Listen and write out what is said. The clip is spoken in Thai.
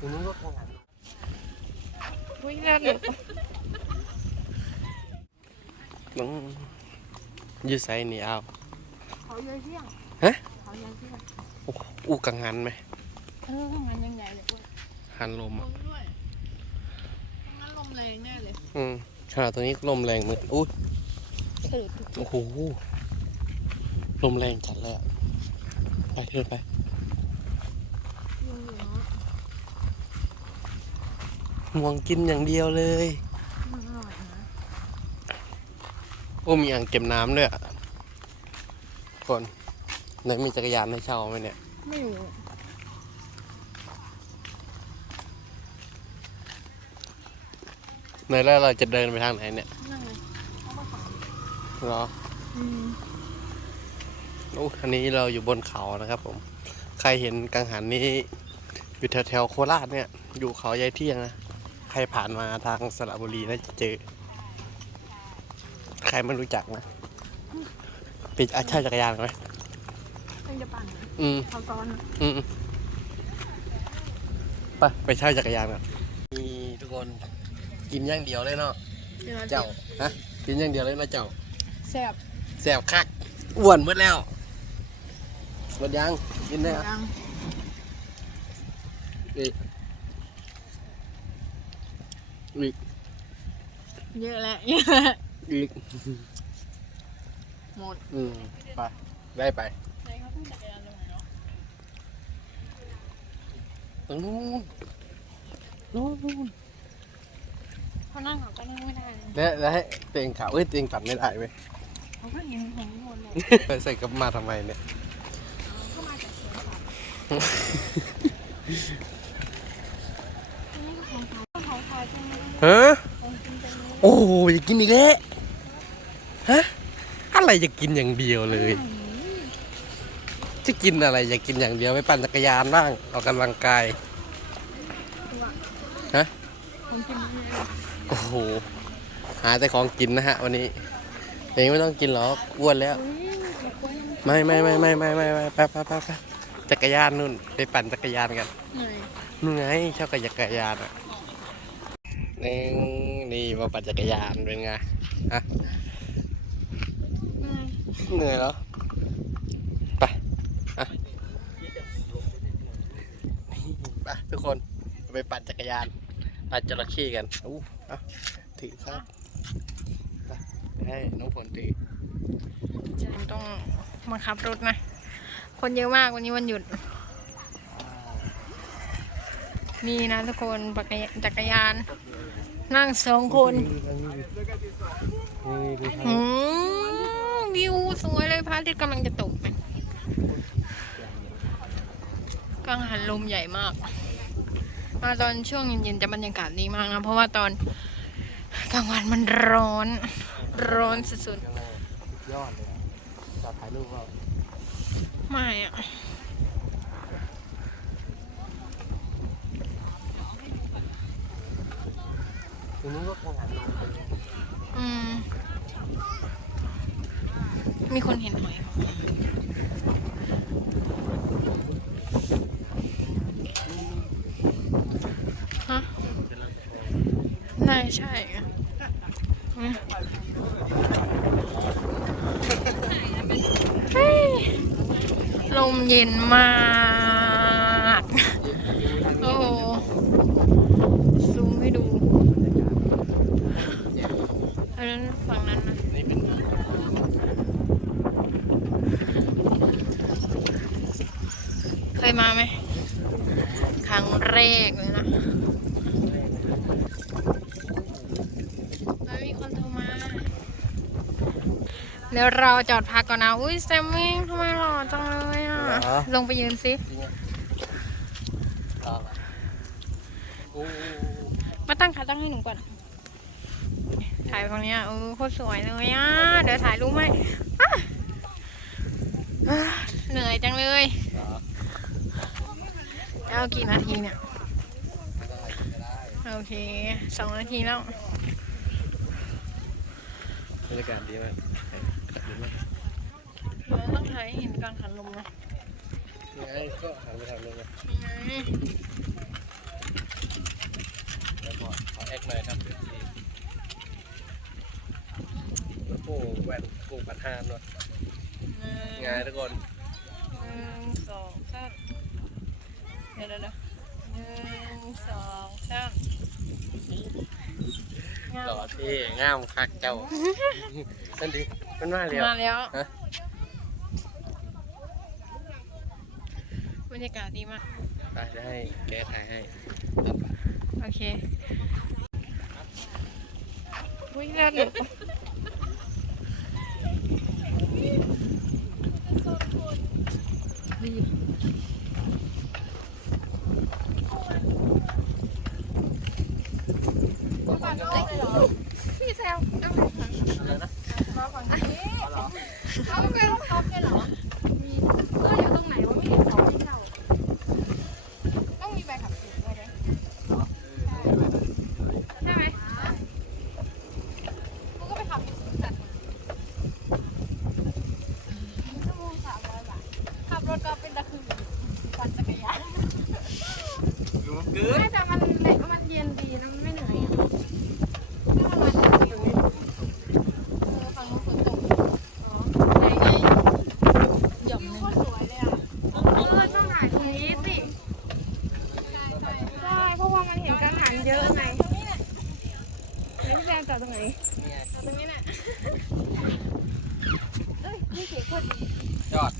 ตรงนู้นก็กังหันวิ่งเล่นน้องยืดไซนี่เอาเขาเยอะเที่ยงฮะเขาเยอะเที่ยงอู้อู้กังหันไหมเออทำงานยังไงเลยเว้ยหันลมลอะมด้วยงั้นลมแรงแน่เลยอืมขนาดตรงนี้ลมแรงเหมือนอุ้ยสะดุดทุกโอ้โหลมแรงจัดเลยอะไปเดินไป ยุงอยู่เนาะ ห่วงกินอย่างเดียวเลยมันอร่อยนะโอ้มีอ่างเก็บน้ำด้วยอะคนไหนมีจักรยานให้เช่าไหมเนี่ย ไม่รู้ไหนแล้วเราจะเดินไปทางไหนเนี่ยนั่งเลยเขามาฝังเหรออืมโอ้อันนี้เราอยู่บนเขานะครับผม ใครเห็นกังหันนี้อยู่แถวแถวๆโคราชเนี่ย อยู่เขายายเที่ยงนะ ใครผ่านมาทางสระบุรีน่าจะเจอ ใครไม่รู้จักนะปิดอาชาจักรยานไหมเพิ่งจะปั่นนะอืม เขาซ้อนนะอืมไปไปเช่าจักรยานกันมีทุกคนกินอย่างเดียวเลยเนาะดี๋ยวรเจ้าฮะกินอย่างเดียวเลยนะเจ้าแซ่บแสบคักอ้วนหมดแล้วหมดยังกินได้อะยังอีก อีกเยอะแล้วเยอะแล้วอีกหมดอืมไปได้ไปไหนเขาเพิ่งจักรยานลงเนาะตรงนู้นนู้นนู้นเขานั่งเขาก็นั่งไม่ได้เลยแล้วแล้วให้เตียงขาวเอ้ยเตียงปั่นไม่ได้เว้ยเขาก็ยิงของหมดเลยไปใส่กลับมาทำไมเนี่ย เขามาจากสวนสัตว์อันนี้ก็ของเขาของเขาใช่ไหม ฮะของกินเป็นนี้โอ้ยอยากกินอีกแล้วฮะอะไรจะกินอย่างเดียวเลย จะกินอะไรอยากกินอย่างเดียวไปปั่นจักรยานบ้างออกกำลังกายฮะของกินเป็นนี้โอ้โหหาแต่ของกินนะฮะ วันนี้เองไม่ต้องกินหรอกอ้วนแล้วอุ้ยเด็กกล้วยยังไม่ไม่ไม่ไม่ไม่ไม่ไม่ไปไปไปไปจักรยานนู่นไปปั่นจักรยานกันเหนื่อยนู่นไงชอบกับจักรยานอะ นี่นี่มาปั่นจักรยานเป็นไงฮะเหนื่อยเหนื่อยแล้วไปอะไปทุกคนไปปั่นจักรยานปั่นจระเข้กันอู้เอาถือครับไปให้น้องฝนถือจะต้องมาขับรถนะ คนเยอะมากวันนี้วันหยุด นี่นะทุกคนปักรยจักรยาน นั่งสองคนอืมวิวสวยเลยพระอาทิตย์กำลังจะตกนะกังหันลมใหญ่มาก มาตอนช่วงเย็นๆจะบรรยากาศดีมากนะ เพราะว่าตอนกลางวันมันร้อน ร้อนสุดยอดเลยจะถ่ายรูปเปล่าๆไม่อะ ตรงนู้นก็กังหันลมอืม มีคนเห็นหอยฮะน่าใช่อะอืมเฮ้ยลมเย็นมาก โอ้โหซูมให้ดู อัน งนั้นนะนี่เป็นเคยมาไหมครั้งแรกเลยนะแล้วมีคนโทรมาเดี๋ยวเราจอดพักก่อนนะ อุ้ยแซมมี่ทำไมหล่อจังเลยอะ ลงไปยืนสิมาตั้งขาตั้งให้หนูก่อน ถ่ายตรงเนี้ยเออโคตรสวยเลยอะ เดี๋ยวถ่ายรูปให้อะอะเหนื่อยจังเลยเอากี่นาทีเนี่ย โอเคสองนาทีแล้วบรรยากาศดีมากดีมากเราต้องถ่ายให้เห็นการหันลมนะยังไงก็หันไปทางนู้นนะ นี่ไง แอคหน่อยครับโอ้โห แหวนกูปัดห้ามเนาะไงทุกคนหนึ่งสองสามเดี๋ยวเดี๋ยวเดี๋ยวหนึ่งสองสามหล่อเท่งามคักเจ้านั่นดิมันมาเร็วมาแล้วฮะบรรยากาศดีมากไปจะให้แกถ่ายให้โอเควิ่งเล่นหนู พี่แซวเอาไปค่ะมาฝั่งนี้เอาเหรอเอาไปรองเท้าไปเหรอมีเอออยู่ตรงไหนวะไม่เห็นเขาให้เราต้องมีใบขับขี่ด้วยเด้ใช่ไหมกูก็ไปขับที่สวนสัตว์มาชั่วโมงสามร้อยบาท ขับรถก็เป็นตะคือปั่นจักรยาน อยู่เกิน ไม่แต่มันเด็กมันเย็นดีนะมันไม่เหนื่อยอะถ้ามันมาจากฟิวเนี่ยเออฝั่งนู้นฝนตกอ๋อไหนไงหย่อมนึงสวยเลยอะ เออต้องถ่ายตรงนี้สิ ใช่ เพราะว่ามันเห็นการหันเยอะไงไหนพี่แซม จอดตรงไหนเนี่ยจอดตรงนี้แหละเอ้ยนี่เสียงโคตรดียอด